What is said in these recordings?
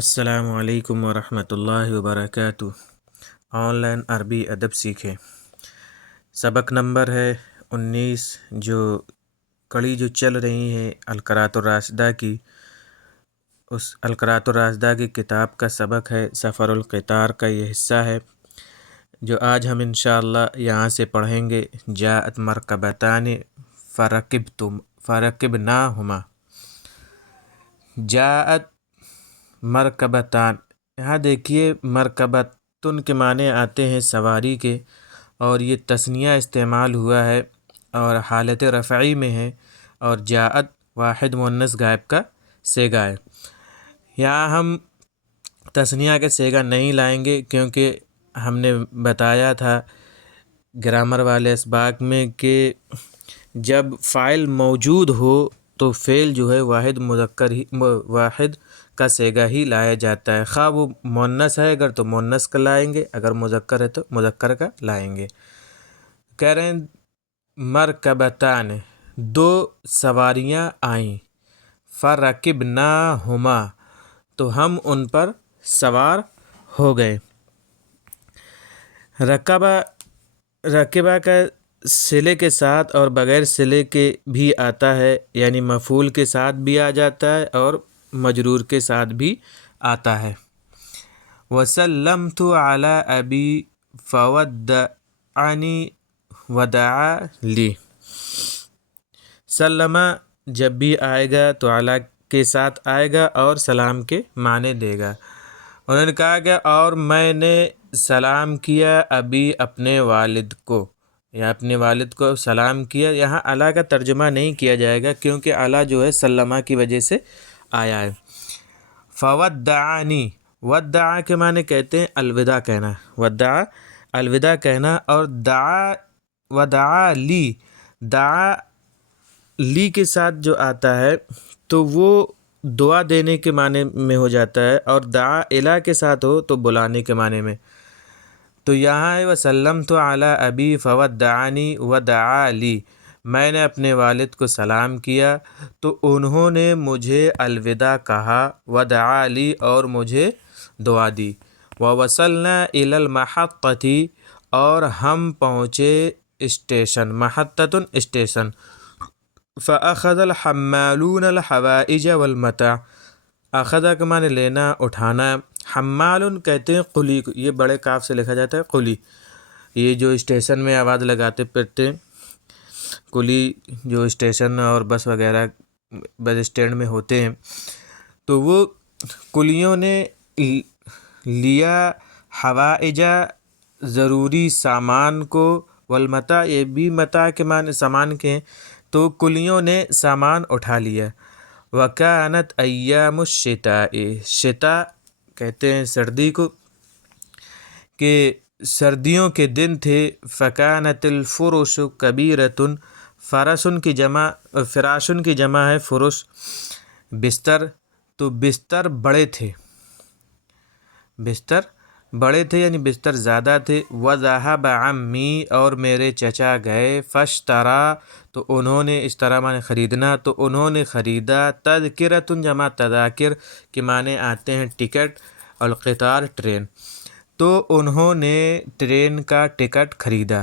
السلام علیکم ورحمۃ اللہ وبرکاتہ۔ آن لائن عربی ادب سیکھیں۔ سبق نمبر ہے 19، جو کڑی جو چل رہی ہے القراۃ الراشدہ کی، اس القراۃ الراشدہ کی کتاب کا سبق ہے، سفر القطار کا یہ حصہ ہے جو آج ہم انشاءاللہ یہاں سے پڑھیں گے۔ جاءت مرکبتان فرکبناہما۔ جاءت مرکبتان، یہاں دیکھیے مرکبتن کے معنی آتے ہیں سواری کے، اور یہ تثنیہ استعمال ہوا ہے اور حالت رفعی میں ہے، اور جاءت واحد مؤنث غائب کا صیغہ ہے۔ یہاں ہم تثنیہ کے صیغہ نہیں لائیں گے، کیونکہ ہم نے بتایا تھا گرامر والے اسباق میں کہ جب فاعل موجود ہو تو فعل جو ہے واحد کا صیغہ ہی لایا جاتا ہے، خواہ وہ مؤنث ہے اگر تو مؤنث کا لائیں گے، اگر مذکر ہے تو مذکر کا لائیں گے۔ کہہ رہے ہیں مرکبتان، دو سواریاں آئیں، فرکبناہما، تو ہم ان پر سوار ہو گئے۔ رکبہ کا صلے کے ساتھ اور بغیر صلے کے بھی آتا ہے، یعنی مفعول کے ساتھ بھی آ جاتا ہے اور مجرور کے ساتھ بھی آتا ہے۔ وسلمت علی ابی فودعنی ودعا لی۔ سلمہ جب بھی آئے گا تو علی کے ساتھ آئے گا اور سلام کے معنی دے گا۔ انہوں نے کہا کہ اور میں نے سلام کیا ابھی اپنے والد کو، یا اپنے والد کو سلام کیا۔ یہاں علی کا ترجمہ نہیں کیا جائے گا، کیونکہ علی جو ہے سلمہ کی وجہ سے آیا ہے۔ فودعنی، ودع کے معنی کہتے ہیں الوداع کہنا، ودع الوداع کہنا، اور ودعا لی، دعا لی کے ساتھ جو آتا ہے تو وہ دعا دینے کے معنی میں ہو جاتا ہے، اور دعا الی کے ساتھ ہو تو بلانے کے معنی میں۔ تو یہاں ہے وسلمت علی ابی فودعنی ودعا لی، میں نے اپنے والد کو سلام کیا تو انہوں نے مجھے الوداع کہا، ودعا لی، اور مجھے دعا دی۔ ووصلنا الی المحطۃ، اور ہم پہنچے اسٹیشن، محطۃ اسٹیشن۔ فاخذ الحمالون الحوائج والمتاع، اخذ کا معنی لینا، اٹھانا، حمال کہتے ہیں قلی کو، یہ بڑے کاف سے لکھا جاتا ہے قلی، یہ جو اسٹیشن میں آواز لگاتے پھرتے ہیں، قلی جو اسٹیشن اور بس وغیرہ بس اسٹینڈ میں ہوتے ہیں، تو وہ قلیوں نے لیا حوائج ضروری سامان کو، والمتاع یہ بھی متاع کے معنی سامان کے ہیں، تو قلیوں نے سامان اٹھا لیا۔ وکانت ایام الشتاء، شتاء کہتے ہیں سردی کو، کہ سردیوں کے دن تھے۔ فکانت الفرش کبیرۃ، فرسن کی جمع ہے فرش، بستر، تو بستر بڑے تھے، بستر بڑے تھے یعنی بستر زیادہ تھے۔ وذهب عمی، اور میرے چچا گئے، فاشترا، تو انہوں نے، اشترا معنی خریدنا، تو انہوں نے خریدا، تذکرۃ جمع تذاکر کے معنی آتے ہیں ٹکٹ، القطار ٹرین، تو انہوں نے ٹرین کا ٹکٹ خریدا۔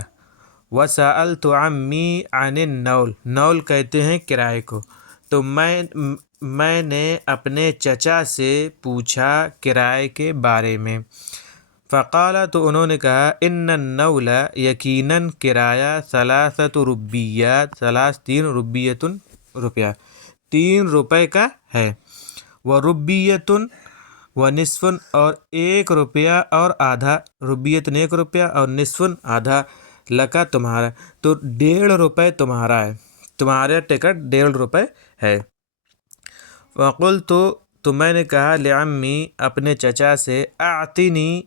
وسألت عمی عن النول، نول کہتے ہیں کرائے کو، تو میں نے اپنے چچا سے پوچھا کرائے کے بارے میں۔ فقال، تو انہوں نے کہا، ان النول، یقیناً کرایہ، ثلاثۃ ربیات، تین ربیۃ، روپیہ، 3 روپے کا ہے، وربیۃ ونصف، اور 1 روپیہ اور آدھا، ربیۃ 1 روپیہ اور نصف آدھا، لکا تمہارا، تو 1.5 روپے تمہارا ہے، تمہارا ٹکٹ 1.5 روپے ہے۔ وقلت، تو میں نے کہا، لعمی، اپنے چچا سے، اعطنی،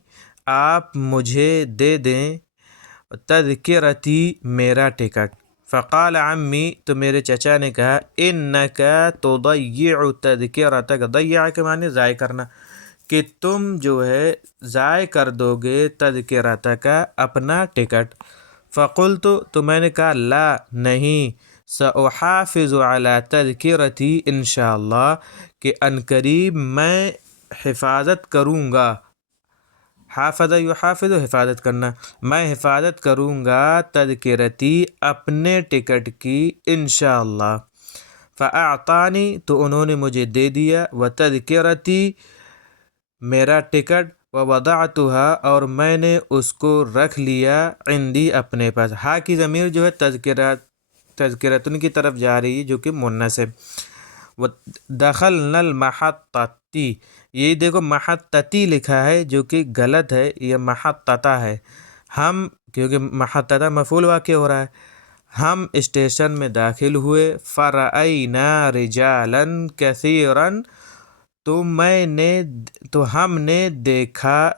آپ مجھے دے دیں، تذکرتی، میرا ٹکٹ۔ فقال عمی، تو میرے چچا نے کہا، انک تضیع تذکرتک، ضیع کے معنی ضائع کرنا، کہ تم جو ہے ضائع کر دو گے، تذکرتک، اپنا ٹکٹ۔ فقلت، تو میں نے کہا، لا، نہیں، ساحافظ علی تذکرتی، انشاءاللہ کہ عنقریب میں حفاظت کروں گا، حافظ یحافظ حفاظت کرنا، میں حفاظت کروں گا تذکرتی اپنے ٹکٹ کی انشاءاللہ۔ فاعطانی تو انہوں نے مجھے دے دیا، وتذکرتی میرا ٹکٹ، ووضعتها اور میں نے اس کو رکھ لیا، عندی اپنے پاس۔ ہا کی ضمیر جو ہے تذکرتن کی طرف جا رہی ہے جو کہ مؤنث ہے۔ دخلنا المحطتی، یہ دیکھو محطتی لکھا ہے جو کہ غلط ہے، یہ محطتہ ہے۔ ہم کیونکہ محطتہ مفعول واقع ہو رہا ہے، ہم اسٹیشن میں داخل ہوئے، فرأینا رجالا کثیرا تو ہم نے دیکھا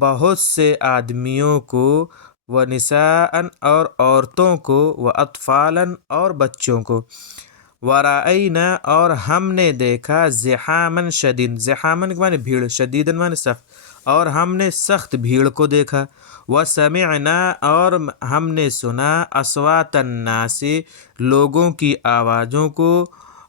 بہت سے آدمیوں کو، ونساء اور عورتوں کو، واطفالا اور بچوں کو، ورأینا اور ہم نے دیکھا زحاما شدید، زحاما کے معنی بھیڑ، شدیدا معنی سخت، اور ہم نے سخت بھیڑ کو دیکھا، وسمعنا اور ہم نے سنا اصوات الناس لوگوں کی آوازوں کو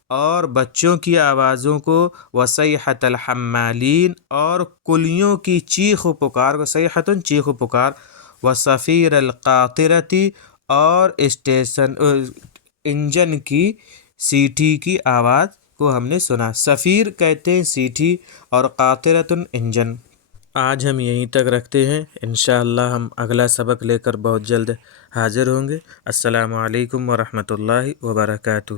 اور بچوں کی آوازوں کو، وصیحۃ الحمالین اور کلیوں کی چیخ و پکار کو، صیحۃ چیخ و پکار، وصفیر القاطرتی اور اسٹیشن انجن کی سیٹی کی آواز کو ہم نے سنا۔ صفیر کہتے ہیں سیٹی اور قاطرۃ انجن۔ آج ہم یہیں تک رکھتے ہیں، انشاءاللہ ہم اگلا سبق لے کر بہت جلد حاضر ہوں گے۔ السلام علیکم ورحمۃ اللہ وبرکاتہ۔